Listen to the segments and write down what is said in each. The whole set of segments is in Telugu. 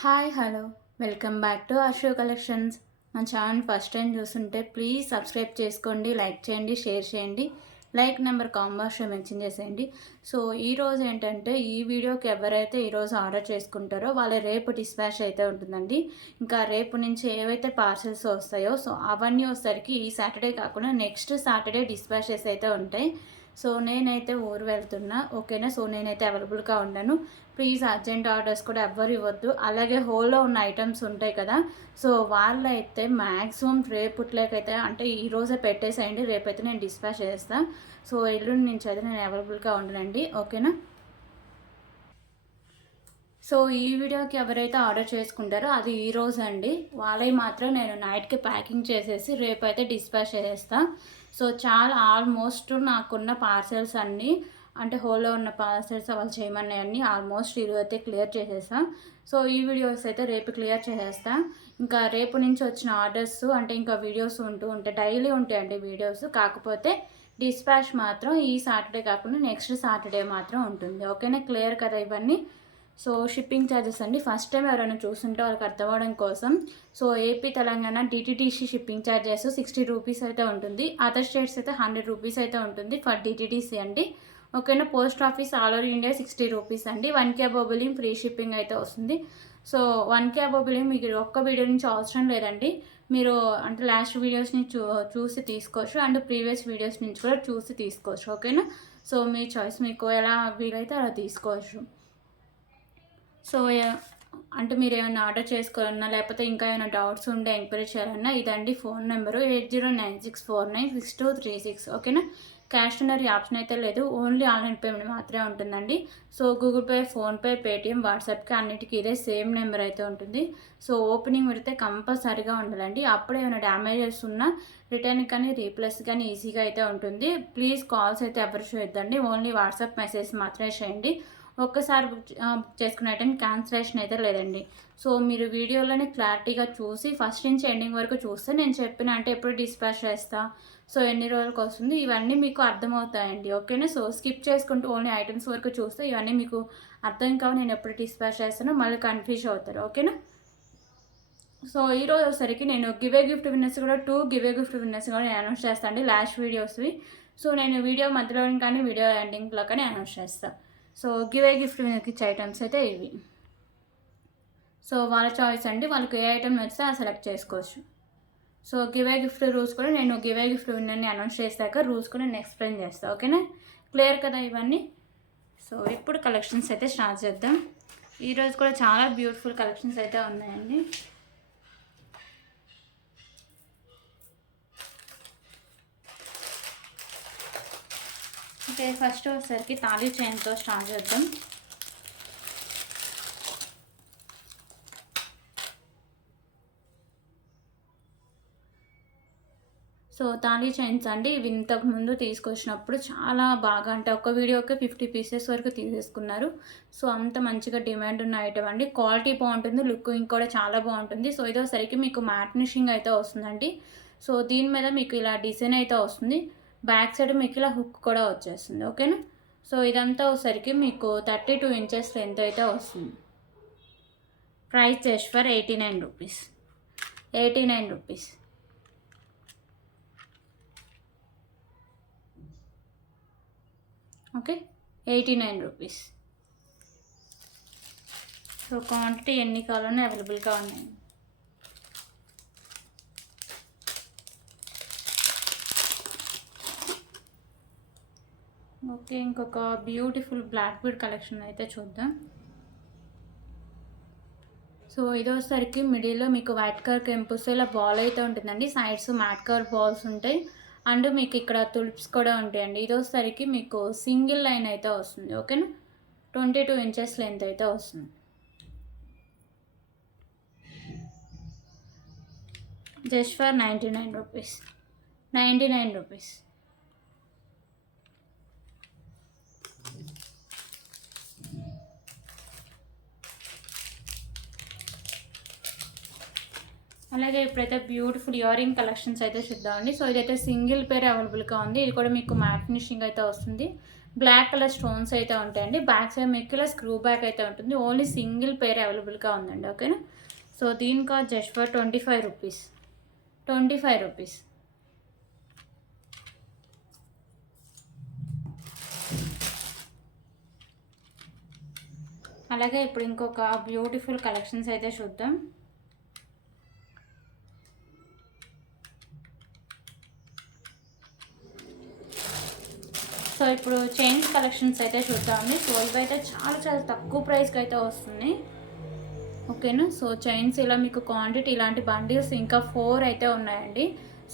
Hi hello welcome back to Asho collections. మన ఛానల్ ఫస్ట్ టైం చూస్తుంటే ప్లీజ్ సబ్స్క్రైబ్ చేసుకోండి, లైక్ చేయండి, షేర్ చేయండి. లైక్ నెంబర్ కాంబాక్స్లో మెన్షన్ చేసేయండి. సో ఈరోజు ఏంటంటే ఈ వీడియోకి ఎవరైతే ఈరోజు ఆర్డర్ చేసుకుంటారో వాళ్ళ రేపు డిస్పాచ్ అయితే ఉంటుందండి. ఇంకా రేపు నుంచి ఏవైతే పార్సెల్స్ వస్తాయో సో అవన్నీ వచ్చేసరికి ఈ సాటర్డే కాకుండా నెక్స్ట్ సాటర్డే డిస్పాచెస్ అయితే ఉంటాయి. సో నేనైతే ఊరు వెళ్తున్నా, ఓకేనా. సో నేనైతే అవైలబుల్గా ఉన్నాను. ప్లీజ్ అర్జెంట్ ఆర్డర్స్ కూడా ఎవ్వరు ఇవ్వద్దు. అలాగే హోల్లో ఉన్న ఐటమ్స్ ఉంటాయి కదా, సో వాళ్ళైతే మ్యాక్సిమం రేపుట్లేకైతే అంటే ఈరోజే పెట్టేసేయండి. రేపైతే నేను డిస్పాచ్ చేస్తాను. సో ఎల్లుండి నుంచి అయితే నేను అవైలబుల్గా ఉండనండి, ఓకేనా. సో ఈ వీడియోకి ఎవరైతే ఆర్డర్ చేసుకుంటారో అది ఈరోజు అండి. వాళ్ళవి మాత్రం నేను నైట్కి ప్యాకింగ్ చేసేసి రేపైతే డిస్పాచ్ చేసేస్తాను. సో చాలా ఆల్మోస్ట్ నాకున్న పార్సెల్స్ అన్నీ అంటే హోల్లో ఉన్న పార్సెల్స్ వాళ్ళు చేయమన్నాయన్నీ ఆల్మోస్ట్ ఈరోజు అయితే క్లియర్ చేసేస్తాం. సో ఈ వీడియోస్ అయితే రేపు క్లియర్ చేసేస్తాం. ఇంకా రేపు నుంచి వచ్చిన ఆర్డర్స్ అంటే ఇంకా వీడియోస్ ఉంటూ ఉంటాయి, డైలీ ఉంటాయండి వీడియోస్. కాకపోతే డిస్పాచ్ మాత్రం ఈ సాటర్డే కాకుండా నెక్స్ట్ సాటర్డే మాత్రం ఉంటుంది, ఓకేనా. క్లియర్ కదా ఇవన్నీ. సో షిప్పింగ్ ఛార్జెస్ అండి, ఫస్ట్ టైం ఎవరైనా చూస్తుంటే వాళ్ళకి అర్థం అవ్వడం కోసం. So AP Telangana DTDC shipping charges 60 rupees అయితే ఉంటుంది. అదర్ స్టేట్స్ అయితే 100 రూపీస్ అయితే ఉంటుంది ఫర్ డిటిడిసి అండి, ఓకేనా. Post office all over India 60 rupees అండి. 1K above billing free shipping అయితే వస్తుంది. సో 1K అబోవ్ బిల్లింగ్ మీకు ఒక్క వీడియో నుంచి అవసరం లేదండి. మీరు అంటే లాస్ట్ వీడియోస్ని చూసి తీసుకోవచ్చు అండ్ ప్రీవియస్ వీడియోస్ నుంచి కూడా చూసి తీసుకోవచ్చు, ఓకేనా. సో మీ చాయిస్, మీకు ఎలా వీలైతే అలా తీసుకోవచ్చు. సో అంటే మీరు ఏమైనా ఆర్డర్ చేసుకోవాలన్నా లేకపోతే ఇంకా ఏమైనా డౌట్స్ ఉంటే ఎంక్వైరీ చేయాలన్నా ఇదండి ఫోన్ నెంబరు 8096496236, ఓకేనా. క్యాష్ ఆన్ డెలివరీ ఆప్షన్ అయితే లేదు, ఓన్లీ ఆన్లైన్ పేమెంట్ మాత్రమే ఉంటుందండి. So Google pay, PhonePe, Paytm, వాట్సాప్కి అన్నిటికీ ఇదే సేమ్ నెంబర్ అయితే ఉంటుంది. సో ఓపెనింగ్ పెడితే కంపల్సరీగా ఉండాలండి. అప్పుడే ఏమైనా డ్యామేజెస్ ఉన్నా రిటర్న్ కానీ రీప్లేస్ కానీ ఈజీగా అయితే ఉంటుంది. ప్లీజ్ కాల్స్ అయితే ఎవరు చేయొద్దండి, ఓన్లీ వాట్సాప్ మెసేజ్ మాత్రమే చేయండి. ఒక్కసారి బుక్ చేసుకునే ఐటెం క్యాన్సిలేషన్ అయితే లేదండి. సో మీరు వీడియోలోనే క్లారిటీగా చూసి ఫస్ట్ నుంచి ఎండింగ్ వరకు చూస్తే నేను చెప్పిన అంటే ఎప్పుడు డిస్పాచ్ చేస్తా, సో ఎన్ని రోజులకు వస్తుంది, ఇవన్నీ మీకు అర్థమవుతాయండి, ఓకేనా. సో స్కిప్ చేసుకుంటూ ఓన్లీ ఐటమ్స్ వరకు చూస్తే ఇవన్నీ మీకు అర్థం కావు, నేను ఎప్పుడు డిస్పాచ్ చేస్తానో మళ్ళీ కన్ఫ్యూజ్ అవుతారు, ఓకేనా. సో ఈరోజు వచ్చేసరికి నేను గివే గిఫ్ట్ విన్నర్స్ కూడా 2 గివే గిఫ్ట్ విన్నర్స్ కూడా నేను అనౌన్స్ చేస్తాను అండి, లాస్ట్ వీడియోస్వి. సో నేను వీడియో మధ్యలో కానీ వీడియో ఎండింగ్లో కానీ అనౌన్స్ చేస్తాను. సో గివే గిఫ్ట్ విన్నర్కి ఇచ్చే ఐటమ్స్ అయితే ఇవి. సో వాళ్ళ చాయిస్ అండి, వాళ్ళకి ఏ ఐటమ్ నచ్చితే ఆ సెలెక్ట్ చేసుకోవచ్చు. సో గివే గిఫ్ట్ రూల్స్ కూడా నేను గివే గిఫ్ట్ విన్నర్ని అనౌన్స్ చేశాక రూల్స్ కూడా నేను ఎక్స్ప్లెయిన్ చేస్తాను, ఓకేనా. క్లియర్ కదా ఇవన్నీ. సో ఇప్పుడు కలెక్షన్స్ అయితే స్టార్ట్ చేద్దాం. ఈరోజు కూడా చాలా బ్యూటిఫుల్ కలెక్షన్స్ అయితే ఉన్నాయండి. ఓకే, ఫస్ట్ వచ్చేసరికి తాళీ చైన్తో స్టార్ట్ చేద్దాం. సో తాళీ చైన్స్ అండి, ఇవి ఇంతకుముందు తీసుకొచ్చినప్పుడు చాలా బాగా అంటే ఒక వీడియోకి 50 పీసెస్ వరకు తీసేసుకున్నారు. సో అంత మంచిగా డిమాండ్ ఉన్న ఐటమ్ అండి. క్వాలిటీ బాగుంటుంది, లుకింగ్ కూడా చాలా బాగుంటుంది. సో ఇదోసరికి మీకు మ్యాట్ ఫినిషింగ్ అయితే వస్తుందండి. సో దీని మీద మీకు ఇలా డిజైన్ అయితే వస్తుంది, బ్యాక్ సైడ్ మీకు ఇలా హుక్ కూడా వచ్చేస్తుంది, ఓకేనా. సో ఇదంతా వచ్చేసరికి మీకు 32 ఇంచెస్ లెంత్ అయితే వస్తుంది. Price just for 89 rupees. 89 rupees. Okay, 89 rupees. So quantity ఎన్ని కావాలన్నా అవైలబుల్గా ఉన్నాయి. ఓకే, ఇంకొక బ్యూటిఫుల్ బ్లాక్ బీడ్ కలెక్షన్ అయితే చూద్దాం. సో ఇదోసరికి మిడిల్లో మీకు వైట్ కలర్ కెంపుస్ ఇలా బాల్ అయితే ఉంటుందండి, సైడ్స్ మ్యాట్ కలర్ బాల్స్ ఉంటాయి అండ్ మీకు ఇక్కడ తులిప్స్ కూడా ఉంటాయండి. ఇదోసరికి మీకు సింగిల్ లైన్ అయితే వస్తుంది, ఓకేనా. 22 ఇంచెస్ లెంత్ అయితే వస్తుంది. Just for 99 rupees. 99 రూపీస్. అలాగే ఇప్పుడైతే బ్యూటిఫుల్ ఇయర్ రింగ్ కలెక్షన్స్ అయితే చూద్దామండి. సో ఇదైతే సింగిల్ పేర్ అవైలబుల్గా ఉంది. ఇది కూడా మీకు మ్యాట్ ఫినిషింగ్ అయితే వస్తుంది, బ్లాక్ కలర్ స్టోన్స్ అయితే ఉంటాయండి. బ్యాక్ సైడ్ మీకు ఇలా స్క్రూ బ్యాక్ అయితే ఉంటుంది. ఓన్లీ సింగిల్ పేర్ అవైలబుల్గా ఉందండి. ఓకేనా. సో దీని cost just for 25 rupees. 25 rupees. అలాగే ఇప్పుడు ఇంకొక బ్యూటిఫుల్ కలెక్షన్స్ అయితే చూద్దాం. సో ఇప్పుడు చైన్స్ కలెక్షన్స్ అయితే చూద్దామండి. సో ఇవైతే చాలా చాలా తక్కువ ప్రైస్కి అయితే వస్తుంది. ఓకేనా. సో చైన్స్ ఇలా మీకు క్వాంటిటీ ఇలాంటి బండిల్స్ ఇంకా 4 అయితే ఉన్నాయండి.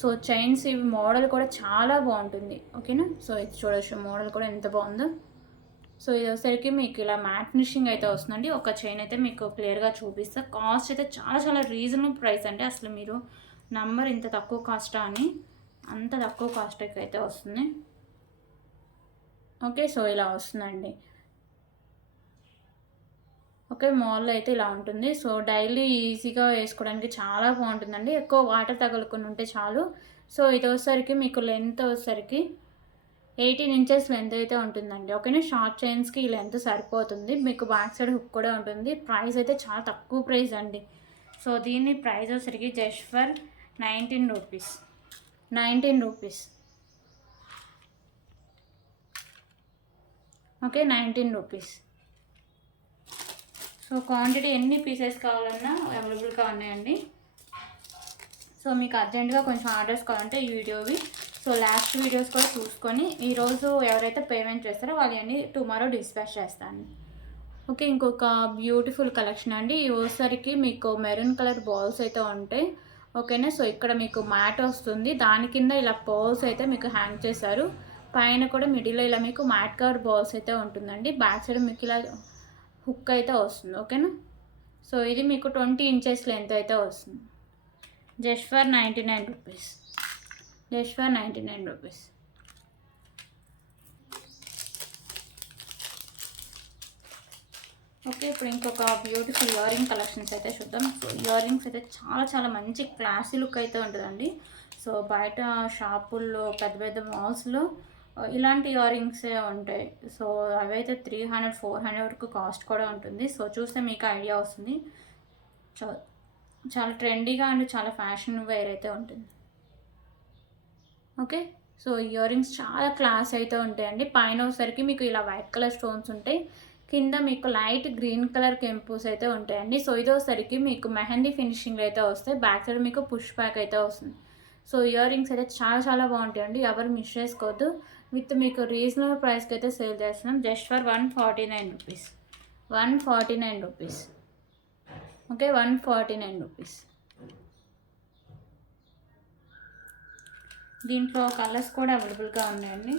సో చైన్స్ ఇవి మోడల్ కూడా చాలా బాగుంటుంది. ఓకేనా. సో ఇది చూడొచ్చు మోడల్ కూడా ఎంత బాగుందో. సో ఇది వచ్చేసరికి మీకు ఇలా మ్యాట్ ఫినిషింగ్ అయితే వస్తుందండి. ఒక చైన్ అయితే మీకు క్లియర్గా చూపిస్తా. కాస్ట్ అయితే చాలా చాలా రీజనబుల్ ప్రైస్ అండి. అసలు మీరు నంబర్ ఇంత తక్కువ కాస్టా అని, అంత తక్కువ కాస్ట్కి అయితే వస్తుంది. ఓకే. సో ఇలా వస్తుందండి. ఓకే. మాల్లో అయితే ఇలా ఉంటుంది. సో డైలీ ఈజీగా వేసుకోవడానికి చాలా బాగుంటుందండి. ఎక్కువ వాటర్ తగులుకొని ఉంటే చాలు. సో ఇది వచ్చేసరికి మీకు లెంత్ వచ్చేసరికి 18 ఇంచెస్ లెంత్ అయితే ఉంటుందండి. ఓకేనా. షార్ట్ చైన్స్కి ఈ లెంత్ సరిపోతుంది. మీకు బ్యాక్ సైడ్ హుక్ కూడా ఉంటుంది. ప్రైస్ అయితే చాలా తక్కువ ప్రైస్ అండి. సో దీని ప్రైస్ వచ్చేసరికి just for 19 rupees. 19 rupees. Okay. 19 rupees. So quantity ఎన్ని పీసెస్ కావాలన్నా అవైలబుల్గా ఉన్నాయండి. సో మీకు అర్జెంటుగా కొంచెం ఆర్డర్స్ కావాలంటే ఈ వీడియోవి సో లాస్ట్ వీడియోస్ కూడా చూసుకొని ఈరోజు ఎవరైతే పేమెంట్ చేస్తారో వాళ్ళని టుమారో డిస్పాచ్ చేస్తాను. ఓకే. ఇంకొక బ్యూటిఫుల్ కలెక్షన్ అండి. ఈ వచ్చేసరికి మీకు మెరూన్ కలర్ బాల్స్ అయితే ఉంటాయి. ఓకేనా. సో ఇక్కడ మీకు మ్యాట్ వస్తుంది. దాని కింద ఇలా పర్ల్స్ అయితే మీకు హ్యాంగ్ చేశారు. పైన కూడా మిడిల్లో ఇలా మీకు మ్యాట్ కలర్ బాల్స్ అయితే ఉంటుందండి. బ్యాక్ సైడ్ మీకు ఇలా హుక్ అయితే వస్తుంది. ఓకేనా. సో ఇది మీకు 20 ఇంచెస్ లెంత్ అయితే వస్తుంది. Just for 99 rupees. Just for 99 rupees. Okay. ఇప్పుడు ఇంకొక బ్యూటిఫుల్ ఇయరింగ్ కలెక్షన్స్ అయితే చూద్దాం. సో ఇయరింగ్స్ అయితే చాలా చాలా మంచి క్లాసీ లుక్ అయితే ఉంటుందండి. సో బయట షాపుల్లో పెద్ద పెద్ద మాల్స్లో ఇలాంటి ఇయరింగ్సే ఉంటాయి. సో అవైతే 300 400 వరకు కాస్ట్ కూడా ఉంటుంది. సో చూస్తే మీకు ఐడియా వస్తుంది. చాలా ట్రెండీగా అండ్ చాలా ఫ్యాషన్ వేర్ అయితే ఉంటుంది. ఓకే. సో ఇయరింగ్స్ చాలా క్లాస్ అయితే ఉంటాయండి. పైన వచ్చేసరికి మీకు ఇలా వైట్ కలర్ స్టోన్స్ ఉంటాయి. కింద మీకు లైట్ గ్రీన్ కలర్ కెంపుస్ అయితే ఉంటాయండి. సో ఇది వచ్చేసరికి మీకు మెహందీ ఫినిషింగ్ అయితే వస్తాయి. బ్యాక్ సైడ్ మీకు పుష్ బ్యాక్ అయితే వస్తుంది. సో ఇయరింగ్స్ అయితే చాలా చాలా బాగుంటాయండి. ఎవరు మిస్ చేసుకోవద్దు. విత్ మీకు రీజనబుల్ ప్రైస్కి అయితే సేల్ చేస్తున్నాం. Just for 149 rupees. 149 rupees. Okay. 149 rupees. దీంట్లో కలర్స్ కూడా అవైలబుల్గా ఉన్నాయండి.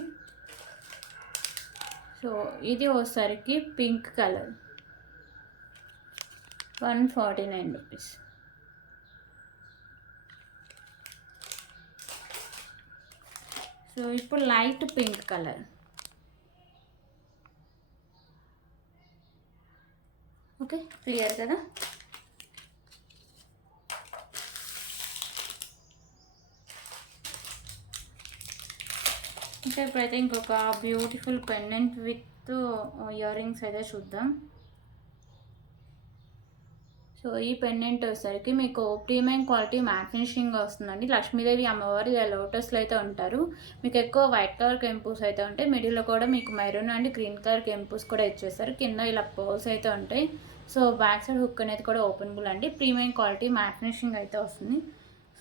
సో ఇది వచ్చేసరికి పింక్ కలర్. 149 రూపీస్. సో ఇప్పుడు light pink colour. Okay. Clear కదా. ఇంకా ఇప్పుడైతే ఇంకొక beautiful pendant with ear rings అయితే చూద్దాం. సో ఈ పెండెంట్ వచ్చేసరికి మీకు ప్రీమియం క్వాలిటీ మ్యాట్ ఫినిషింగ్ వస్తుందండి. లక్ష్మీదేవి అమ్మవారు లోటస్లో అయితే ఉంటారు. మీకు ఎక్కువ వైట్ కలర్ కెంపుస్ అయితే ఉంటాయి. మిడిల్లో కూడా మీకు మెరూన్ అండ్ గ్రీన్ కలర్ కెంపుస్ కూడా ఇచ్చేస్తారు. కింద ఇలా పర్ల్స్ అయితే ఉంటాయి. సో బ్యాక్ సైడ్ హుక్ అనేది కూడా ఓపెనబుల్ అండి. ప్రీమియం క్వాలిటీ మ్యాట్ ఫినిషింగ్ అయితే వస్తుంది.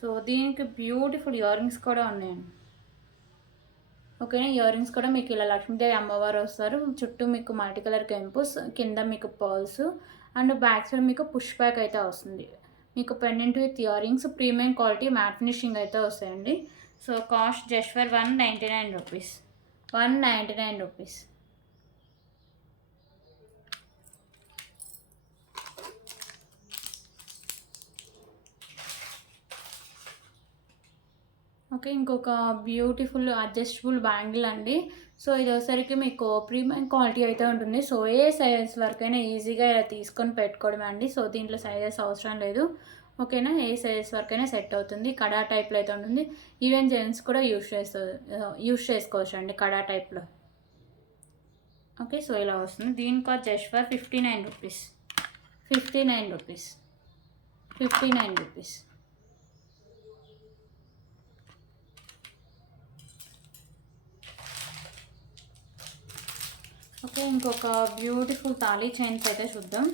సో దీనికి బ్యూటిఫుల్ ఇయర్ రింగ్స్ కూడా ఉన్నాయండి. ఓకేనా. ఇయర్ రింగ్స్ కూడా మీకు ఇలా లక్ష్మీదేవి అమ్మవారు వస్తారు. చుట్టూ మీకు మల్టీ కలర్ కెంపుస్, కింద మీకు పర్ల్స్ అండ్ బ్యాక్ సైడ్ మీకు పుష్ బ్యాక్ అయితే వస్తుంది. మీకు pendant with ear rings premium quality matte finishing అయితే వస్తాయండి. So cost just for 199 rupees. 199 rupees. Okay. ఇంకొక బ్యూటిఫుల్ అడ్జస్టబుల్ బ్యాంగిల్ అండి. సో ఇది వచ్చేసరికి మీకు ప్రీమియం క్వాలిటీ అయితే ఉంటుంది. సో ఏ సైజెస్ వరకైనా ఈజీగా ఇలా తీసుకొని పెట్టుకోవడమే అండి. సో దీంట్లో సైజెస్ అవసరం లేదు. ఓకేనా. ఏ సైజెస్ వరకైనా సెట్ అవుతుంది. కడా టైప్లో అయితే ఉంటుంది. ఈవెన్ జెంట్స్ కూడా యూజ్ చేసుకోవచ్చు అండి కడా టైప్లో. ఓకే, సో ఇలా వస్తుంది. దీని cost just for 59 rupees. 59 rupees. 59 rupees. Okay, ఇంకొక బ్యూటిఫుల్ తాళీ చైన్స్ అయితే చూద్దాం.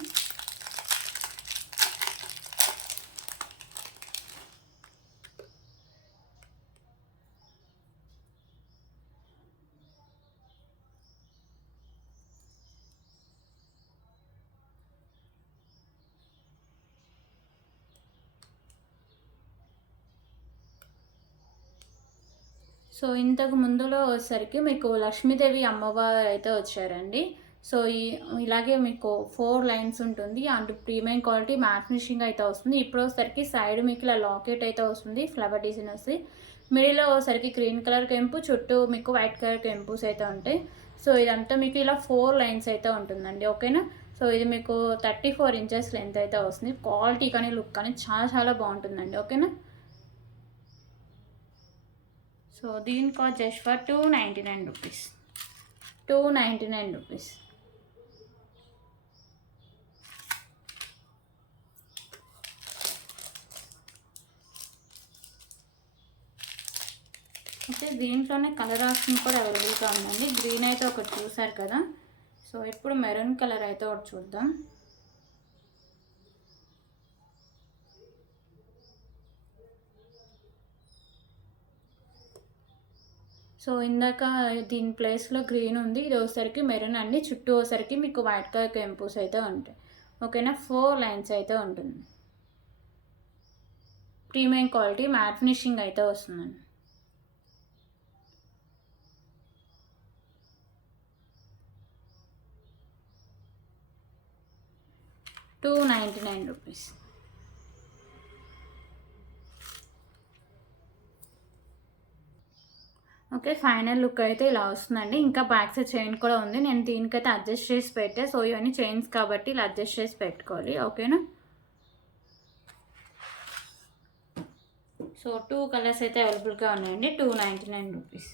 సో ఇంతకు ముందులో వచ్చేసరికి మీకు లక్ష్మీదేవి అమ్మవారు అయితే వచ్చారండి. సో ఇలాగే మీకు 4 లైన్స్ ఉంటుంది and premium quality matte finishing అయితే వస్తుంది. ఇప్పుడు వచ్చేసరికి సైడ్ మీకు ఇలా లాకెట్ అయితే వస్తుంది, ఫ్లవర్ డిజైన్ వస్తుంది. మిడిల్లో వచ్చేసరికి గ్రీన్ కలర్ కెంపు, చుట్టూ మీకు వైట్ కలర్ కెంపుస్ అయితే ఉంటాయి. సో ఇదంతా మీకు ఇలా 4 లైన్స్ అయితే ఉంటుందండి. ఓకేనా. సో ఇది మీకు 34 ఇంచెస్ లెంత్ అయితే వస్తుంది. క్వాలిటీ కానీ లుక్ కానీ చాలా చాలా బాగుంటుందండి. ఓకేనా. సో దీని cost just for 299 rupees. 299 rupees. Okay, దీంట్లోనే కలర్ ఆప్షన్ కూడా అవైలబుల్గా ఉందండి. గ్రీన్ అయితే ఒకటి చూసారు కదా. సో ఇప్పుడు మెరూన్ కలర్ అయితే ఒకటి చూద్దాం. సో ఇందాక దీని ప్లేస్లో గ్రీన్ ఉంది, ఇది వచ్చేసరికి మెరూన్ అండి. చుట్టూ వచ్చేసరికి మీకు వైట్ కలర్ కెంపుస్ అయితే ఉంటాయి. ఓకేనా. 4 లైన్స్ అయితే ఉంటుంది. ప్రీమియం క్వాలిటీ మ్యాట్ ఫినిషింగ్ అయితే వస్తుందండి. $299 రూపీస్. ఓకే, ఫైనల్ లుక్ అయితే ఇలా వస్తుందండి. ఇంకా బ్యాక్ సైడ్ చైన్ కూడా ఉంది. నేను దీనికైతే అడ్జస్ట్ చేసి పెట్టే. సో ఇవన్నీ చైన్స్ కాబట్టి ఇలా అడ్జస్ట్ చేసి పెట్టుకోవాలి. ఓకేనా. సో 2 కలర్స్ అయితే అవైలబుల్గా ఉన్నాయండి. 299 రూపీస్.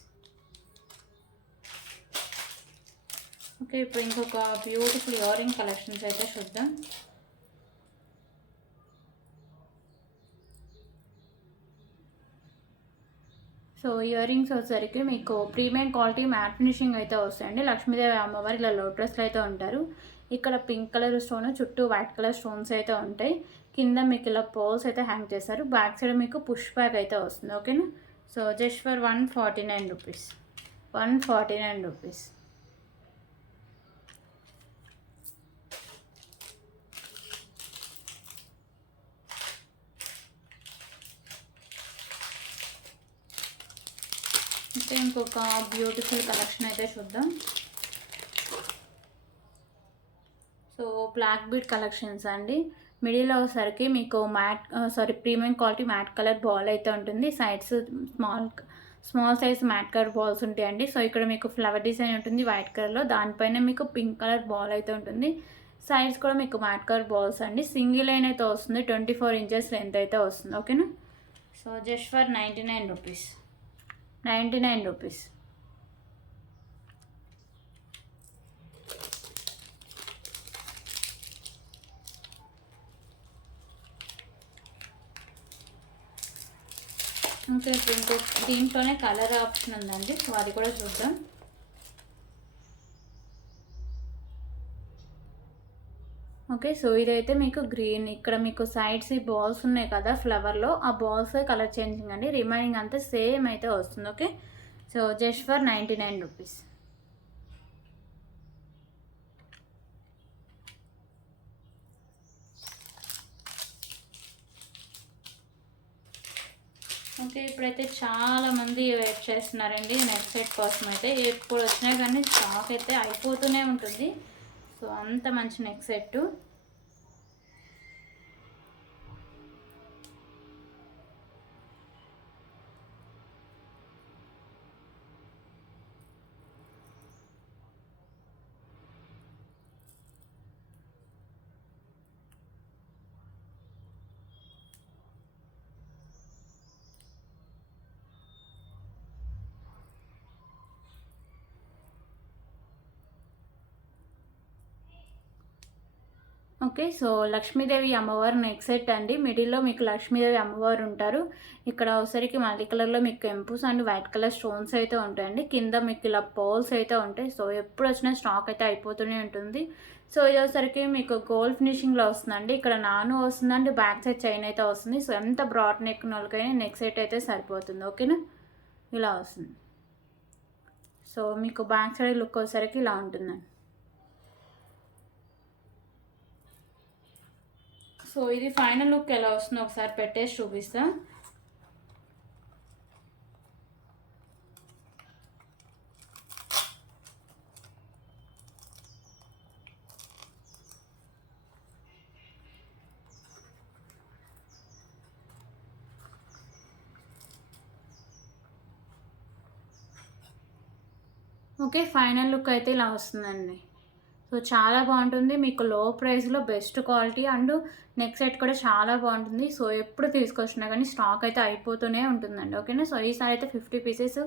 ఓకే, ఇప్పుడు ఇంకొక బ్యూటిఫుల్ ఇయర్ రింగ్ కలెక్షన్స్ అయితే చూద్దాం. సో ఇయర్ రింగ్స్ వచ్చేసరికి మీకు ప్రీమియం క్వాలిటీ మ్యాట్ ఫినిషింగ్ అయితే వస్తాయండి. లక్ష్మీదేవి అమ్మవారు ఇలా లోటస్లో అయితే ఉంటారు. ఇక్కడ పింక్ కలర్ స్టోన్, చుట్టూ వైట్ కలర్ స్టోన్స్ అయితే ఉంటాయి. కింద మీకు ఇలా పోల్స్ అయితే హ్యాంగ్ చేస్తారు. బ్యాక్ సైడ్ మీకు పుష్ బ్యాక్ అయితే వస్తుంది. ఓకేనా. So just for 149 rupees. 149 rupees. అయితే ఇంకొక బ్యూటిఫుల్ కలెక్షన్ అయితే చూద్దాం. సో బ్లాక్ బీడ్ కలెక్షన్స్ అండి. మిడిల్లో వచ్చేసరికి మీకు premium quality matte colour ball అయితే ఉంటుంది. Sides small size mat colour balls ఉంటాయండి. సో ఇక్కడ మీకు ఫ్లవర్ డిజైన్ ఉంటుంది వైట్ కలర్లో, దానిపైన మీకు పింక్ కలర్ బాల్ అయితే ఉంటుంది. సైడ్స్ కూడా మీకు మ్యాట్ కలర్ బాల్స్ అండి. సింగిల్ లైన్ అయితే వస్తుంది. 24 ఇంచెస్ లెంత్ అయితే వస్తుంది. ఓకేనా. So just for 99 rupees. 99 rupees. ఇంకా ఇప్పుడు దీంట్లోనే కలర్ ఆప్షన్ ఉందండి. సో అది కూడా చూద్దాం. ఓకే, సో ఇదైతే మీకు గ్రీన్, ఇక్కడ మీకు సైడ్స్ ఈ బాల్స్ ఉన్నాయి కదా ఫ్లవర్లో, ఆ బాల్స్ కలర్ చేంజింగ్ అండి. రిమైనింగ్ అంతా సేమ్ అయితే వస్తుంది. Okay, so just for 99 rupees. Okay, ఇప్పుడైతే చాలామంది వెయిట్ చేస్తున్నారండి నెక్ సెట్ కోసం అయితే. ఎప్పుడు వచ్చినా కానీ స్టాక్ అయితే అయిపోతూనే ఉంటుంది. సో అంత మంచి neck set. Okay. So Lakshmidevi అమ్మవారు నెక్ సెట్ అండి. మిడిల్‌లో మీకు లక్ష్మీదేవి అమ్మవారు ఉంటారు. ఇక్కడ వచ్చేసరికి మల్టీ కలర్‌లో మీకు కెంపుస్ అండ్ వైట్ కలర్ స్టోన్స్ అయితే ఉంటాయండి. కింద మీకు ఇలా పర్ల్స్ అయితే ఉంటాయి. సో ఎప్పుడొచ్చినా స్టాక్ అయితే అయిపోతూనే ఉంటుంది. సో ఇది వచ్చేసరికి మీకు గోల్డ్ ఫినిషింగ్‌లో వస్తుందండి. ఇక్కడ నాను వస్తుందండి. బ్యాక్ సైడ్ చైన్ అయితే వస్తుంది. సో ఎంత బ్రాడ్ నెక్ ఉన్నోళ్ళకైనా నెక్ సెట్ అయితే సరిపోతుంది. ఓకేనా? ఇలా వస్తుంది. సో మీకు బ్యాక్ సైడ్ లుక్ వచ్చేసరికి ఇలా ఉంటుందండి. సో ఇది ఫైనల్ లుక్ ఎలా వస్తుందో ఒకసారి పెట్టేసి చూపిస్తా. ఓకే. ఫైనల్ లుక్ అయితే ఇలా వస్తుందండి. సో చాలా బాగుంటుంది. మీకు లో ప్రైస్‌లో best quality and neck set కూడా చాలా బాగుంటుంది. సో ఎప్పుడు తీసుకొచ్చినా కానీ స్టాక్ అయితే అయిపోతూనే ఉంటుందండి. ఓకేనా? సో ఈసారి అయితే 50 పీసెస్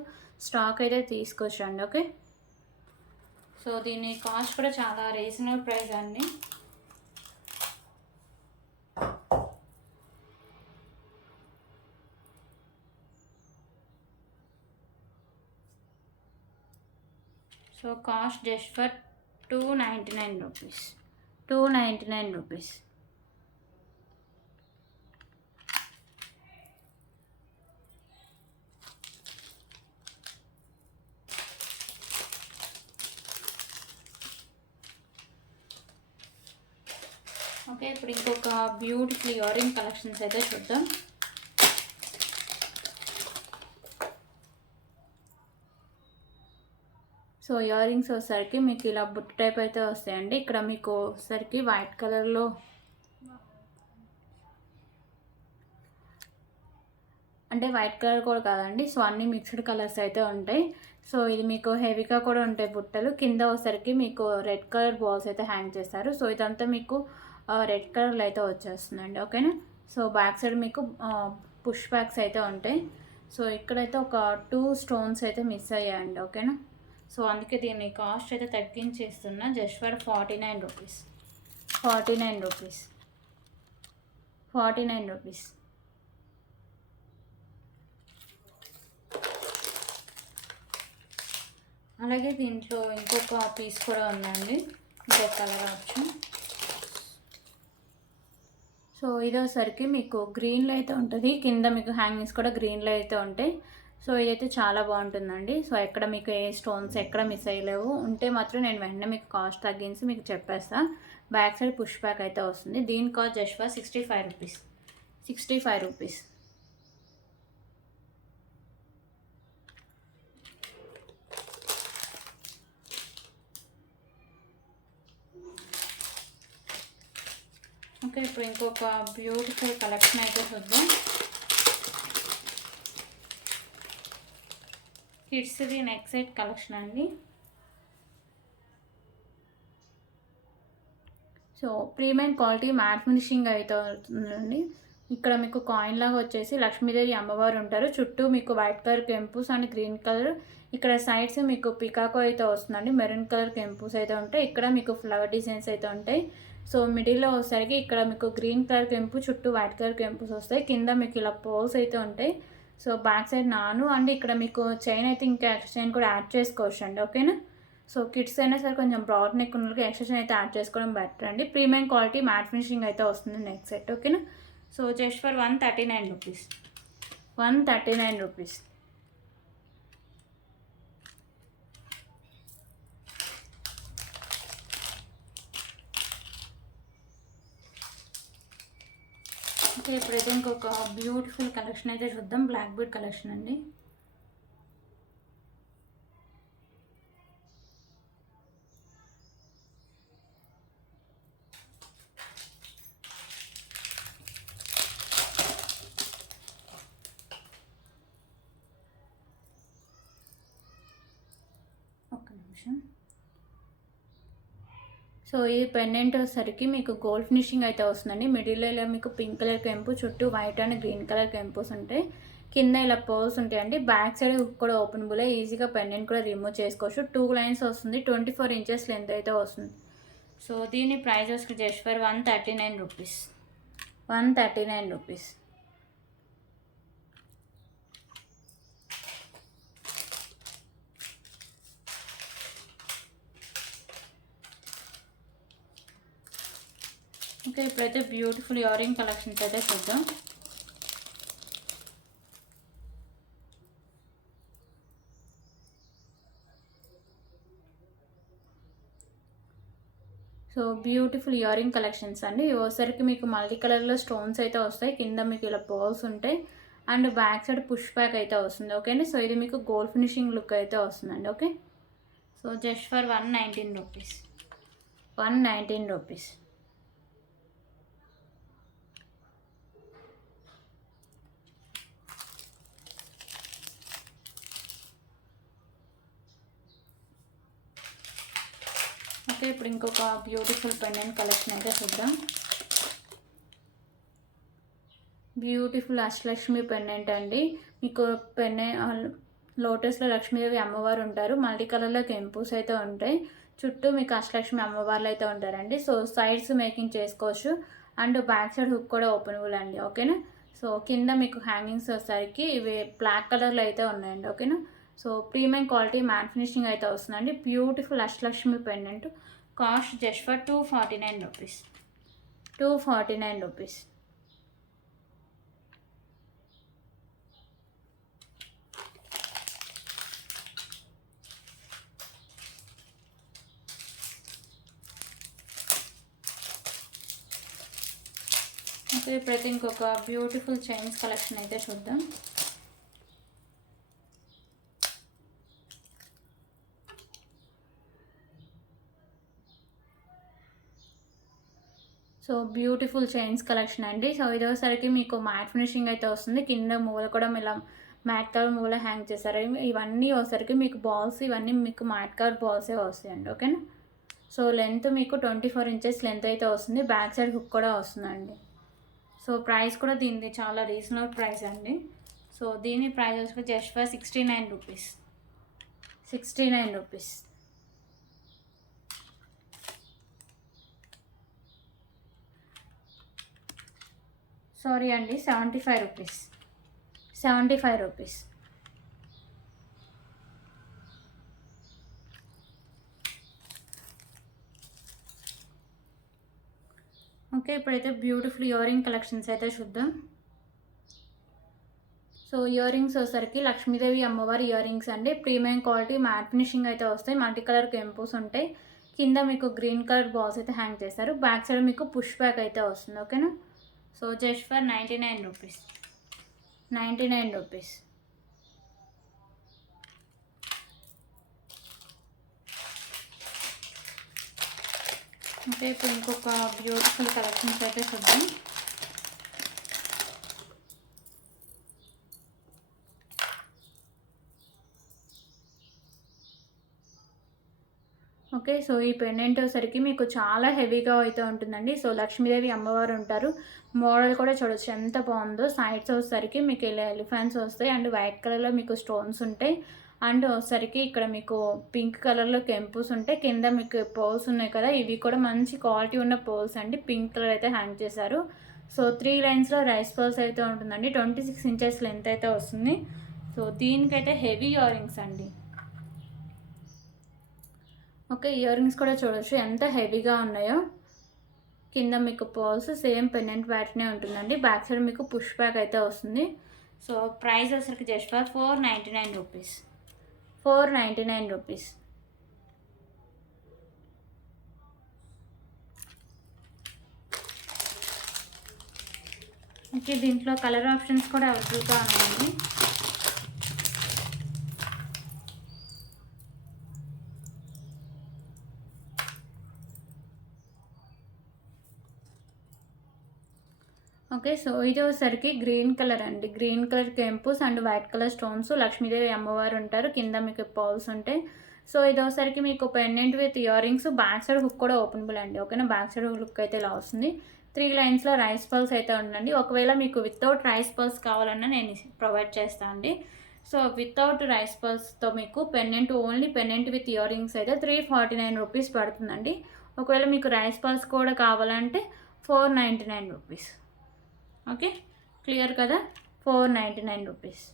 స్టాక్ అయితే తీసుకొచ్చండి. ఓకే. సో దీని కాస్ట్ కూడా చాలా రీజనబుల్ ప్రైస్ అండి. So cost just for 299 rupees. 299 rupees. Okay. ఇప్పుడు ఇంకొక బ్యూటిఫుల్ ఇయరింగ్ కలెక్షన్స్ అయితే చూద్దాం. సో ఇయరింగ్స్ వచ్చేసరికి మీకు ఇలా బుట్ట టైప్ అయితే వస్తాయండి. ఇక్కడ మీకు వచ్చేసరికి వైట్ కలర్లో అంటే వైట్ కలర్ కూడా కాదండి. సో అన్నీ మిక్స్డ్ కలర్స్ అయితే ఉంటాయి. సో ఇది మీకు హెవీగా కూడా ఉంటాయి బుట్టలు. కింద వచ్చేసరికి మీకు రెడ్ కలర్ బాల్స్ అయితే హ్యాంగ్ చేస్తారు. సో ఇదంతా మీకు రెడ్ కలర్లో అయితే వచ్చేస్తుందండి. ఓకేనా? సో బ్యాక్ సైడ్ మీకు పుష్ బ్యాక్స్ అయితే ఉంటాయి. సో ఇక్కడైతే ఒక 2 స్టోన్స్ అయితే మిస్ అయ్యాయండి. ఓకేనా? సో అందుకే దీని కాస్ట్ అయితే తగ్గించేస్తున్నా. Just for 49 rupees. 49 rupees. 49 rupees. అలాగే దీంట్లో ఇంకొక పీస్ కూడా ఉందండి. ఇంకొక కలర్ ఆప్షన్. సో ఇదోసరికి మీకు గ్రీన్లో అయితే ఉంటుంది. కింద మీకు హ్యాంగింగ్స్ కూడా గ్రీన్లో అయితే ఉంటాయి. సో ఇదైతే చాలా బాగుంటుందండి. సో ఎక్కడ మీకు ఏ స్టోన్స్ ఎక్కడ మిస్ అయ్యలేవు. ఉంటే మాత్రం నేను వెంటనే మీకు కాస్ట్ తగ్గించి మీకు చెప్పేస్తా. బ్యాక్ సైడ్ పుష్ బ్యాక్ అయితే వస్తుంది. దీని cost just for 65 rupees. 65 rupees. Okay. ఇప్పుడు ఇంకొక బ్యూటిఫుల్ కలెక్షన్ అయితే చూద్దాం. కిడ్స్ది నెక్ సెట్ కలెక్షన్ అండి. So premium quality matte finishing అయితే అవుతుందండి. ఇక్కడ మీకు కాయిన్ లాగా వచ్చేసి లక్ష్మీదేవి అమ్మవారు ఉంటారు. చుట్టూ మీకు వైట్ కలర్ కెంపుస్ అండ్ గ్రీన్ కలర్. ఇక్కడ సైడ్స్ మీకు పికాకో అయితే వస్తుందండి. మెరూన్ కలర్ కెంపుస్ అయితే ఉంటాయి. ఇక్కడ మీకు ఫ్లవర్ డిజైన్స్ అయితే ఉంటాయి. సో మిడిల్లో వచ్చేసరికి ఇక్కడ మీకు గ్రీన్ కలర్ కెంపు చుట్టూ వైట్ కలర్ కెంపుస్ వస్తాయి. కింద మీకు ఇలా పోల్స్ అయితే ఉంటాయి. సో బ్యాక్ సైడ్ నాను అండ్ ఇక్కడ మీకు చైన్ అయితే ఇంకా ఎక్స్ట్రా చైన్ కూడా యాడ్ చేసుకోవచ్చు అండి. ఓకేనా? సో కిడ్స్ అయినా సరే కొంచెం బ్రాడ్ నెక్ ఉన్న వాళ్ళకి ఎక్స్ట్రా చైన్ అయితే యాడ్ చేసుకోవడం బెటర్ అండి. ప్రీమియం క్వాలిటీ మ్యాట్ ఫినిషింగ్ అయితే వస్తుంది నెక్ సెట్. ఓకేనా? So just for 139 rupees. 139 rupees. Okay. ఇప్పుడైతే ఇంకొక బ్యూటిఫుల్ కలెక్షన్ అయితే చూద్దాం. బ్లాక్ బీడ్ కలెక్షన్ అండి. ఒక్క నిమిషం. సో ఈ పెండెంట్ వచ్చేసరికి మీకు గోల్డ్ ఫినిషింగ్ అయితే వస్తుందండి. మిడిల్లో ఇలా మీకు పింక్ కలర్ కెంపు చుట్టూ వైట్ అండ్ గ్రీన్ కలర్ కెంపుస్ ఉంటాయి. కింద ఇలా పర్ల్స్ ఉంటాయండి. బ్యాక్ సైడ్ కూడా ఓపెనబుల్ ఈజీగా పెండెంట్ కూడా రిమూవ్ చేసుకోవచ్చు. 2 లైన్స్ వస్తుంది. 24 ఇంచెస్ లెంత్ అయితే వస్తుంది. సో దీని ప్రైస్ వచ్చి just for 139 rupees. 139 rupees. Okay, ఇప్పుడైతే బ్యూటిఫుల్ ఇయర్ రింగ్ కలెక్షన్స్ అయితే చూద్దాం. So beautiful ear ring collections అండి. ఓసరికి మీకు మల్టీ కలర్లో స్టోన్స్ అయితే వస్తాయి. కింద మీకు ఇలా పర్ల్స్ ఉంటాయి and back side push back అయితే వస్తుంది. ఓకేనా, సో ఇది మీకు గోల్డ్ ఫినిషింగ్ లుక్ అయితే వస్తుందండి. Okay, so just for 119 rupees. 119 rupees. Okay, ఇప్పుడు ఇంకొక బ్యూటిఫుల్ పెండెంట్ కలెక్షన్ అయితే చూద్దాం. బ్యూటిఫుల్ అష్టలక్ష్మి పెండెంట్ అండి. మీకు లోటస్లో లక్ష్మీదేవి అమ్మవారు ఉంటారు. మల్టీ కలర్లో కెంపుస్ అయితే ఉంటాయి. చుట్టూ మీకు అష్టలక్ష్మి అమ్మవార్లు అయితే ఉంటారండి. సో సైడ్స్ మేకింగ్ చేసుకోవచ్చు అండ్ బ్యాక్ సైడ్ హుక్ కూడా ఓపెనబుల్ అండి. ఓకేనా, సో కింద మీకు హ్యాంగింగ్స్ వచ్చేసరికి ఇవి బ్లాక్ కలర్లో అయితే ఉన్నాయండి. ఓకేనా, so premium quality matte finishing అయితే వస్తుందండి. Beautiful Ashtalakshmi pendant. Cost just for 249 rupees. 249 rupees. Okay, ఇప్పుడైతే ఇంకొక బ్యూటిఫుల్ చైన్స్ కలెక్షన్ అయితే చూద్దాం. సో బ్యూటిఫుల్ చైన్స్ కలెక్షన్ అండి. సో ఇదోసరికి మీకు మ్యాట్ ఫినిషింగ్ అయితే వస్తుంది. కింద మూల కూడా ఇలా మ్యాట్ కవర్ మూల హ్యాంగ్ చేశారు. ఇవన్నీ వచ్చేసరికి మీకు బాల్స్, ఇవన్నీ మీకు మ్యాట్ కవర్ బాల్సే వస్తాయండి. ఓకేనా, సో లెంత్ మీకు 24 ఇంచెస్ లెంత్ అయితే వస్తుంది. బ్యాక్ సైడ్ హుక్ కూడా వస్తుందండి. సో ప్రైస్ కూడా దీనిది చాలా రీజనబుల్ ప్రైస్ అండి. సో దీని ప్రైస్ వచ్చి just for 69 rupees. 69 rupees. Sorry అండి, 75 రూపీస్. 75 రూపీస్. ఓకే, ఇప్పుడైతే బ్యూటిఫుల్ ఇయర్ రింగ్ కలెక్షన్స్ అయితే చూద్దాం. సో ఇయర్ రింగ్స్ వచ్చేసరికి లక్ష్మీదేవి అమ్మవారి ఇయర్ రింగ్స్ అండి. ప్రీమియం క్వాలిటీ మ్యాట్ ఫినిషింగ్ అయితే వస్తాయి. మల్టీ కలర్ కెంపుస్ ఉంటాయి. కింద మీకు గ్రీన్ కలర్ బాల్స్ అయితే హ్యాంగ్ చేస్తారు. బ్యాక్ సైడ్ మీకు పుష్ బ్యాక్ అయితే వస్తుంది. ఓకేనా, so just for 99 rupees. 99 rupees. Okay, ఇప్పుడు ఇంకొక బ్యూటిఫుల్ కలెక్షన్స్ అయితే చూద్దాం. ఓకే, సో ఈ పెండెంట్ వచ్చేసరికి మీకు చాలా హెవీగా అయితే ఉంటుందండి. సో లక్ష్మీదేవి అమ్మవారు ఉంటారు. మోడల్ కూడా చూడొచ్చు ఎంత బాగుందో. సైడ్స్ వచ్చేసరికి మీకు ఇలా ఎలిఫెంట్స్ వస్తాయి అండ్ వైట్ కలర్లో మీకు స్టోన్స్ ఉంటాయి. అండ్ వచ్చేసరికి ఇక్కడ మీకు పింక్ కలర్లో కెంపుస్ ఉంటాయి. కింద మీకు పర్ల్స్ ఉన్నాయి కదా, ఇవి కూడా మంచి క్వాలిటీ ఉన్న పర్ల్స్ అండి. పింక్ కలర్ అయితే హ్యాంగ్ చేశారు. సో 3 లైన్స్లో రైస్ పర్ల్స్ అయితే ఉంటుందండి. 26 ఇంచెస్ లెంత్ అయితే వస్తుంది. సో దీనికైతే హెవీ ఇయర్ రింగ్స్ అండి. ఓకే, ఇయర్ రింగ్స్ కూడా చూడొచ్చు ఎంత హెవీగా ఉన్నాయో. కింద మీకు పర్ల్స్ సేమ్ పెండెంట్ ప్యాటర్నే ఉంటుందండి. బ్యాక్ సైడ్ మీకు పుష్ బ్యాక్ అయితే వస్తుంది. సో ప్రైస్ వచ్చరికి just for 499 rupees. 499 rupees. Okay, దీంట్లో కలర్ ఆప్షన్స్ కూడా అవైలబుల్గా ఉన్నాయండి. ఓకే, సో ఇది వచ్చేసరికి గ్రీన్ కలర్ అండి. గ్రీన్ కలర్ కెంపుస్ and white colour stones. Lakshmidevi అమ్మవారు ఉంటారు. కింద మీకు పర్ల్స్ ఉంటాయి. సో ఇది వచ్చేసరికి మీకు pendant with ear rings. Back side hook కూడా ఓపెనబుల్ అండి. ఓకేనా, బ్యాక్ సైడ్ లుక్ అయితే ఇలా వస్తుంది. 3 లైన్స్లో రైస్ పర్ల్స్ అయితే ఉండండి. ఒకవేళ మీకు వితౌట్ రైస్ పర్ల్స్ కావాలన్నా నేను ప్రొవైడ్ చేస్తాను అండి. సో వితౌట్ రైస్ పర్ల్స్తో మీకు pendant only pendant with ear rings అయితే 349 రూపీస్ పడుతుందండి. ఒకవేళ మీకు రైస్ పల్స్ కూడా కావాలంటే 499 రూపీస్. ఓకే, క్లియర్ కదా, 499 రూపీస్.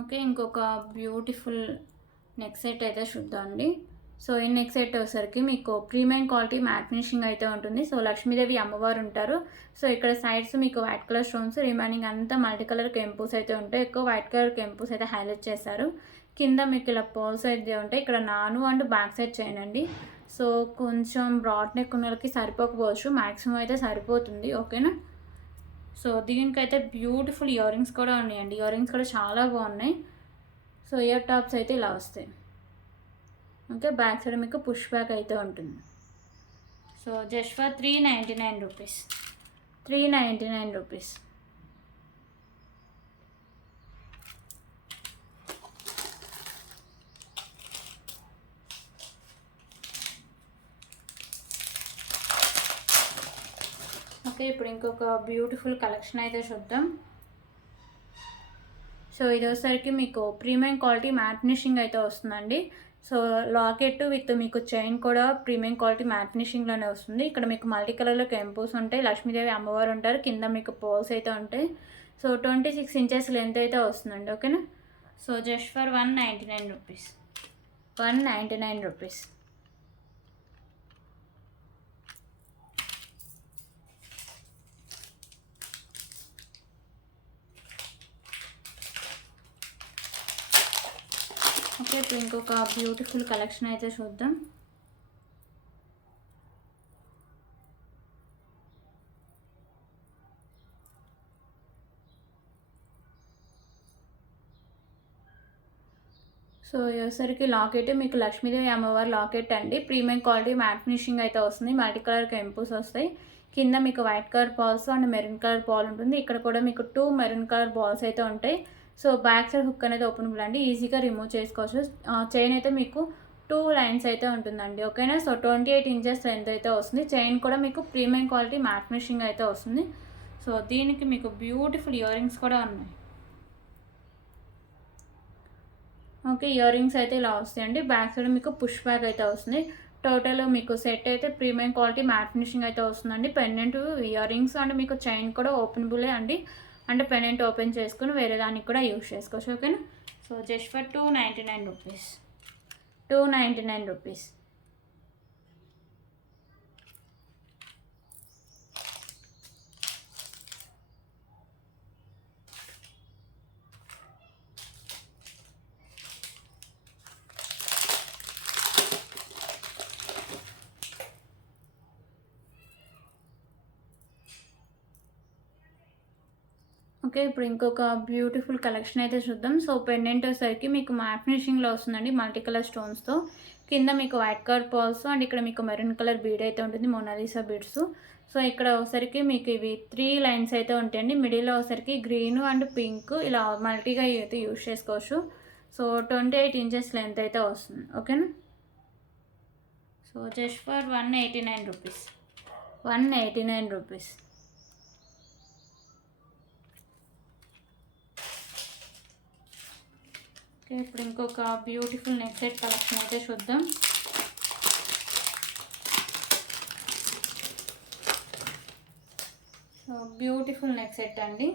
ఓకే, ఇంకొక బ్యూటిఫుల్ నెక్ సెట్ అయితే చూద్దామండి. సో ఈ నెక్ సెట్ వచ్చేసరికి మీకు ప్రీమియం క్వాలిటీ మ్యాట్ ఫినిషింగ్ అయితే ఉంటుంది. సో లక్ష్మీదేవి అమ్మవారు ఉంటారు. సో ఇక్కడ సైడ్స్ మీకు వైట్ కలర్ స్టోన్స్, రిమైనింగ్ అంతా మల్టీ కలర్ కెంపుస్ అయితే ఉంటాయి. ఎక్కువ వైట్ కలర్ కెంపుస్ అయితే హైలైట్ చేశారు. కింద మీకు ఇలా పోల్స్ అయితే ఉంటాయి. ఇక్కడ నాను అండ్ బ్యాక్ సైడ్ చైన్ అండి. సో కొంచెం బ్రాడ్ నెక్ ఉన్న వాళ్ళకి సరిపోకపోవచ్చు, మ్యాక్సిమం అయితే సరిపోతుంది. ఓకేనా. సో దీనికైతే బ్యూటిఫుల్ ఇయర్ రింగ్స్ కూడా ఉన్నాయండి. ఇయర్ రింగ్స్ కూడా చాలా బాగున్నాయి. సో ఇయర్ టాప్స్ అయితే ఇలా వస్తాయి. ఓకే, బ్యాక్ సైడ్ మీకు పుష్ బ్యాక్ అయితే ఉంటుంది. So just for 399 rupees. 399 rupees. Okay, ఇప్పుడు ఇంకొక బ్యూటిఫుల్ కలెక్షన్ అయితే చూద్దాం. సో ఇది వచ్చేసరికి మీకు ప్రీమియం క్వాలిటీ మ్యాట్ ఫినిషింగ్ అయితే వస్తుందండి. సో లాకెట్ విత్ మీకు చైన్ కూడా ప్రీమియం క్వాలిటీ మ్యాట్ ఫినిషింగ్లోనే వస్తుంది. ఇక్కడ మీకు మల్టీ కలర్లో కెంపుస్ ఉంటాయి, లక్ష్మీదేవి అమ్మవారు ఉంటారు, కింద మీకు పోల్స్ అయితే ఉంటాయి. సో 26 ఇంచెస్ లెంత్ అయితే వస్తుందండి. ఓకేనా. So just for 199 rupees. 199 rupees. Okay, ఇప్పుడు ఇంకొక బ్యూటిఫుల్ కలెక్షన్ అయితే చూద్దాం. సో వచ్చేసరికి లాకెట్ మీకు లక్ష్మీదేవి అమ్మవారి లాకెట్ అండి. ప్రీమియం క్వాలిటీ మ్యాట్ ఫినిషింగ్ అయితే వస్తుంది. మల్టీ కలర్ కెంపుస్ వస్తాయి. కింద మీకు white colour balls and maroon colour ball ఉంటుంది. ఇక్కడ కూడా మీకు 2 మెరూన్ కలర్ బాల్స్ అయితే ఉంటాయి. సో బ్యాక్ సైడ్ హుక్ అనేది ఓపెనబుల్ అండి, ఈజీగా రిమూవ్ చేసుకోవచ్చు. చైన్ అయితే మీకు 2 లైన్స్ అయితే ఉంటుందండి. ఓకేనా. సో 28 ఇంచెస్ లెంత్ అయితే వస్తుంది. చైన్ కూడా మీకు ప్రీమియం క్వాలిటీ మ్యాట్ ఫినిషింగ్ అయితే వస్తుంది. సో దీనికి మీకు బ్యూటిఫుల్ ఇయర్ రింగ్స్ కూడా ఉన్నాయి. ఓకే, ఇయర్ రింగ్స్ అయితే ఇలా వస్తాయండి. బ్యాక్ సైడ్ మీకు పుష్ బ్యాక్ అయితే వస్తుంది. టోటల్ మీకు సెట్ అయితే ప్రీమియం క్వాలిటీ మ్యాట్ ఫినిషింగ్ అయితే వస్తుందండి. పెండెంట్, ఇయర్ రింగ్స్ అండ్ మీకు చైన్ కూడా ఓపెనబులే అండి. అంటే పెండెంట్ ఓపెన్ చేసుకుని వేరే దానికి కూడా యూజ్ చేసుకోవచ్చు. ఓకేనా. So just for 299 rupees. 299 rupees. Okay, ఇప్పుడు ఇంకొక బ్యూటిఫుల్ కలెక్షన్ అయితే చూద్దాం. సో పెండెంట్ వచ్చేసరికి మీకు మ్యాట్ ఫినిషింగ్లో వస్తుందండి, మల్టీ కలర్ స్టోన్స్తో. కింద మీకు వైట్ కలర్ పర్ల్స్ అండ్ ఇక్కడ మీకు మెరూన్ కలర్ బీడ్ అయితే ఉంటుంది, మొనాలిసా బీడ్స్. సో ఇక్కడ వచ్చేసరికి మీకు ఇవి 3 లైన్స్ అయితే ఉంటాయండి. మిడిల్లో వచ్చేసరికి గ్రీన్ అండ్ పింక్ ఇలా మల్టీగా అయితే యూజ్ చేసుకోవచ్చు. సో 28 ఇంచెస్ లెంత్ అయితే వస్తుంది. ఓకేనా. So just for 189 rupees. 189 rupees. Okay, ఇప్పుడు ఇంకొక బ్యూటిఫుల్ నెక్ సెట్ కలెక్షన్ అయితే చూద్దాం. సో బ్యూటిఫుల్ నెక్ సెట్ అండి.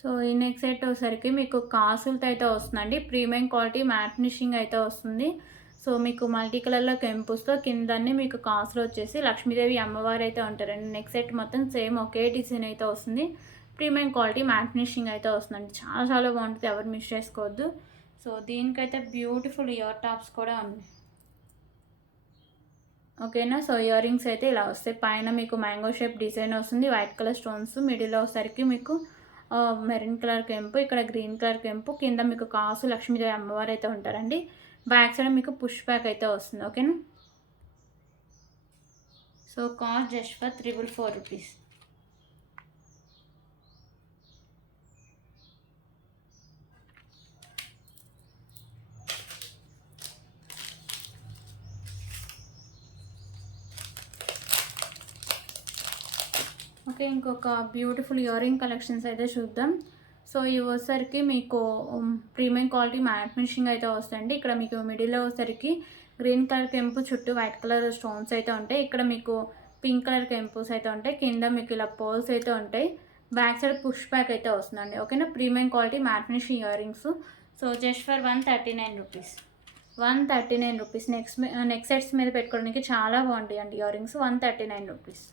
సో ఈ నెక్ సెట్ వచ్చేసరికి మీకు కాసులతో అయితే వస్తుందండి. ప్రీమియం క్వాలిటీ మ్యాట్ ఫినిషింగ్ అయితే వస్తుంది. సో మీకు మల్టీ కలర్లో కెంపుస్తో కిందన్నీ మీకు కాసులు వచ్చేసి లక్ష్మీదేవి అమ్మవారు అయితే ఉంటారండి. నెక్ సెట్ మొత్తం సేమ్ ఒకే డిజైన్ అయితే వస్తుంది. ప్రీమియం క్వాలిటీ మ్యాట్ ఫినిషింగ్ అయితే వస్తుందండి. చాలా చాలా బాగుంటుంది, ఎవరు మిస్ చేసుకోవద్దు. సో దీనికైతే బ్యూటిఫుల్ ఇయర్ టాప్స్ కూడా ఉన్నాయి. ఓకేనా. సో ఇయర్ రింగ్స్ అయితే ఇలా వస్తాయి. పైన మీకు మ్యాంగో షేప్ డిజైన్ వస్తుంది, వైట్ కలర్ స్టోన్స్. మిడిల్లో వచ్చేసరికి మీకు మెరూన్ కలర్ కెంపు, ఇక్కడ గ్రీన్ కలర్ కెంపు, కింద మీకు కాసు లక్ష్మీదేవి అమ్మవారు అయితే ఉంటారండి. బ్యాక్ సైడ్ మీకు పుష్ బ్యాక్ అయితే వస్తుంది. ఓకేనా. So cost just for 444 rupees. Okay, ఇంకొక బ్యూటిఫుల్ ఇయర్ రింగ్ కలెక్షన్స్ అయితే చూద్దాం. సో ఇవి వచ్చేసరికి మీకు ప్రీమియం క్వాలిటీ మ్యాట్ ఫినిషింగ్ అయితే వస్తాయండి. ఇక్కడ మీకు మిడిల్లో వచ్చేసరికి గ్రీన్ కలర్ కెంపు చుట్టూ వైట్ కలర్ స్టోన్స్ అయితే ఉంటాయి. ఇక్కడ మీకు పింక్ కలర్ కెంపుస్ అయితే ఉంటాయి. కింద మీకు ఇలా పర్ల్స్ అయితే ఉంటాయి. బ్యాక్ సైడ్ పుష్ బ్యాక్ అయితే వస్తుందండి. ఓకేనా, premium quality matte finishing ear rings. So just for 139 rupees. 139 rupees. Next sets మీద పెట్టుకోవడానికి చాలా బాగుంటాయి అండి ఇయర్ రింగ్స్. 139 రూపీస్.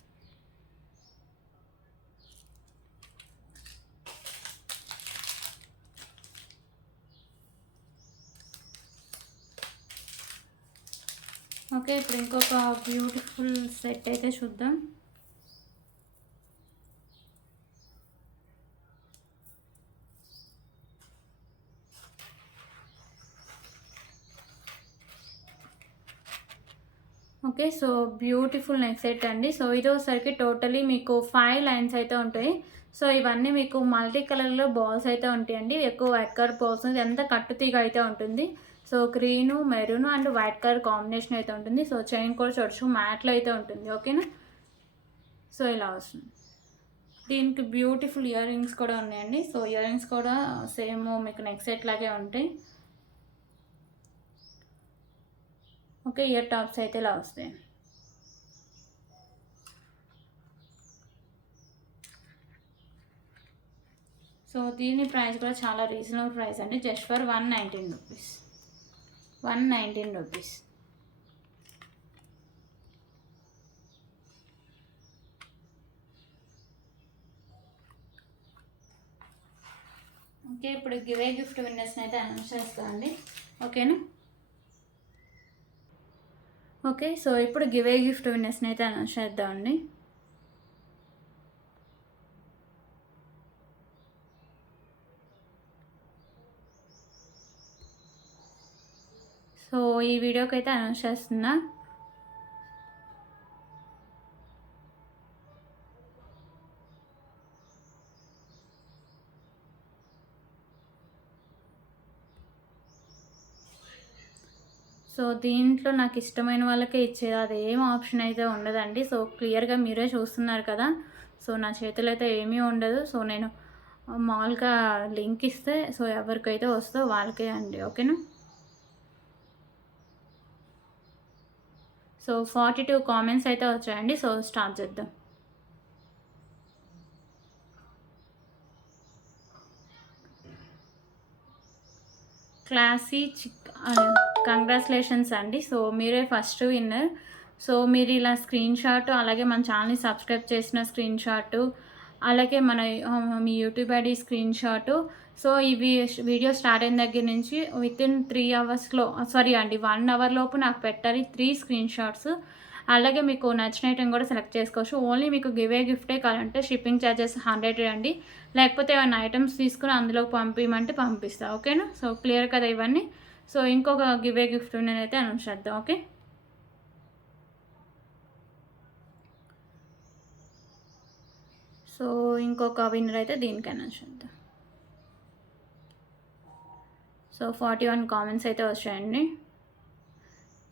ఓకే, ఇప్పుడు ఇంకొక బ్యూటిఫుల్ సెట్ అయితే చూద్దాం. Okay, so beautiful neck set అండి. సో ఇది వచ్చేసరికి టోటలీ మీకు 5 లైన్స్ అయితే ఉంటాయి. సో ఇవన్నీ మీకు మల్టీ కలర్లో బాల్స్ అయితే ఉంటాయండి. ఎక్కువ వైట్ కలర్ బాల్స్, ఎంత కట్టుతీగ అయితే ఉంటుంది. So green, maroon and white colour combination అయితే ఉంటుంది. సో చైన్ కూడా చూడొచ్చు, మ్యాట్లో అయితే ఉంటుంది. ఓకేనా, సో ఇలా వస్తుంది. దీనికి బ్యూటిఫుల్ ఇయర్ రింగ్స్ కూడా ఉన్నాయండి. సో ఇయర్ రింగ్స్ కూడా సేమ్ మీకు నెక్ సెట్ లాగే ఉంటాయి. ఓకే, ఇయర్ టాప్స్ అయితే ఇలా వస్తాయి. సో దీని ప్రైస్ కూడా చాలా రీజనబుల్ ప్రైస్ అండి. Just for 119 rupees. 119 rupees. Okay, ఇప్పుడు గివే గిఫ్ట్ విన్నర్స్ని అయితే అనౌన్స్ చేస్తామండి. ఓకేనా. ఓకే, సో ఇప్పుడు గివే గిఫ్ట్ విన్నర్స్ని అయితే అనౌన్స్ చేద్దామండి. సో ఈ వీడియోకి అయితే అనౌన్స్ చేస్తున్నా. సో దీంట్లో నాకు ఇష్టమైన వాళ్ళకే ఇచ్చేది, అదేం ఆప్షన్ అయితే ఉండదండి. సో క్లియర్గా మీరే చూస్తున్నారు కదా. సో నా చేతిలో అయితే ఏమీ ఉండదు. సో నేను మామూలుగా లింక్ ఇస్తే సో ఎవరికైతే వస్తుందో వాళ్ళకే అండి. ఓకేనా. సో 42 కామెంట్స్ అయితే వచ్చాయండి. సో స్టార్ట్ చేద్దాం. క్లాసీ కంగ్రాచులేషన్స్ అండి. సో మీరే ఫస్ట్ విన్నర్. సో మీరు ఇలా స్క్రీన్ షాట్, అలాగే మన ఛానల్ని సబ్స్క్రైబ్ చేసిన స్క్రీన్ షాటు, అలాగే మన మీ YouTube ID screenshot. So ఇవి వీడియో స్టార్ట్ అయిన దగ్గర నుంచి వితిన్ 3 అవర్స్లో, సారీ అండి 1 అవర్ లోపు నాకు పెట్టాలి 3 స్క్రీన్ షాట్స్. అలాగే మీకు నచ్చిన ఐటెం కూడా సెలెక్ట్ చేసుకోవచ్చు. ఓన్లీ మీకు గివే గిఫ్టే కావాలంటే షిప్పింగ్ ఛార్జెస్ 100 అండి. లేకపోతే ఏమైనా ఐటమ్స్ తీసుకుని అందులోకి పంపించమంటే పంపిస్తా. ఓకేనా. సో క్లియర్ కదా ఇవన్నీ. సో ఇంకొక గివే గిఫ్ట్ నేనైతే అనౌన్స్ చేద్దాం. ఓకే, సో ఇంకొక విన్నర్ అయితే దీనికి అనౌన్స్ చేద్దాం. సో 41 కామెంట్స్ అయితే వచ్చాయండి.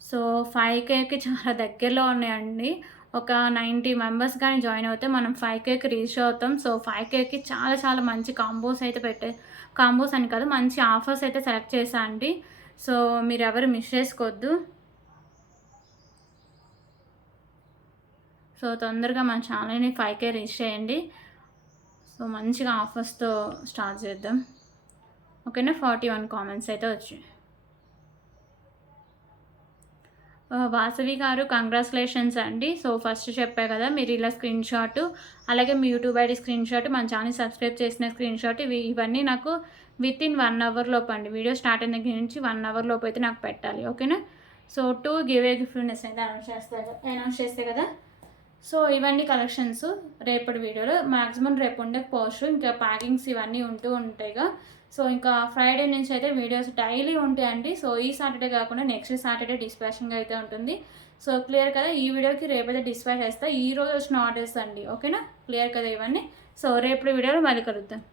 సో 5Kకి చాలా దగ్గరలో ఉన్నాయండి. ఒక 90 మెంబర్స్ కానీ జాయిన్ అవుతే మనం 5Kకి రీచ్ అవుతాం. సో 5Kకి చాలా చాలా మంచి కాంబోస్ అయితే కాంబోస్ అని కాదు, మంచి ఆఫర్స్ అయితే సెలెక్ట్ చేశా అండి. సో మీరు ఎవరు మిస్ చేసుకోవద్దు. సో తొందరగా మన ఛానల్ని 5K రీచ్ చేయండి. సో మంచిగా ఆఫర్స్తో స్టార్ట్ చేద్దాం. ఓకేనా. 41 కామెంట్స్ అయితే వచ్చాయి. వాసవి గారు కంగ్రాచులేషన్స్ అండి. సో ఫస్ట్ చెప్పా కదా, మీరు ఇలా స్క్రీన్ షాట్, అలాగే మీ యూట్యూబ్ ఐడి స్క్రీన్ షాట్, మన ఛానల్ సబ్స్క్రైబ్ చేసిన స్క్రీన్ షాట్, ఇవన్నీ నాకు వితిన్ 1 అవర్ లోపు అండి. వీడియో స్టార్ట్ అయిన దగ్గర నుంచి 1 అవర్ లోపు అయితే నాకు పెట్టాలి. ఓకేనా. సో 2 గివ్ ఏ గిఫ్ట్నెస్ అయితే అనౌన్స్ చేస్తే కదా. సో ఇవన్నీ కలెక్షన్స్ రేపటి వీడియోలో మ్యాక్సిమం రేపు ఉండే పోస్ట్, ఇంకా ప్యాకింగ్స్ ఇవన్నీ ఉంటూ ఉంటాయిగా. సో ఇంకా ఫ్రైడే నుంచి అయితే వీడియోస్ డైలీ ఉంటాయండి. సో ఈ సాటర్డే కాకుండా నెక్స్ట్ సాటర్డే డిస్పాచింగ్ అయితే ఉంటుంది. సో క్లియర్ కదా. ఈ వీడియోకి రేపైతే డిస్పాచ్ చేస్తా. ఈ రోజు వచ్చిన ఆర్డర్స్ అండి. ఓకేనా. క్లియర్ కదా ఇవన్నీ. సో రేపటి వీడియోలో మళ్ళీ కలుద్దాం.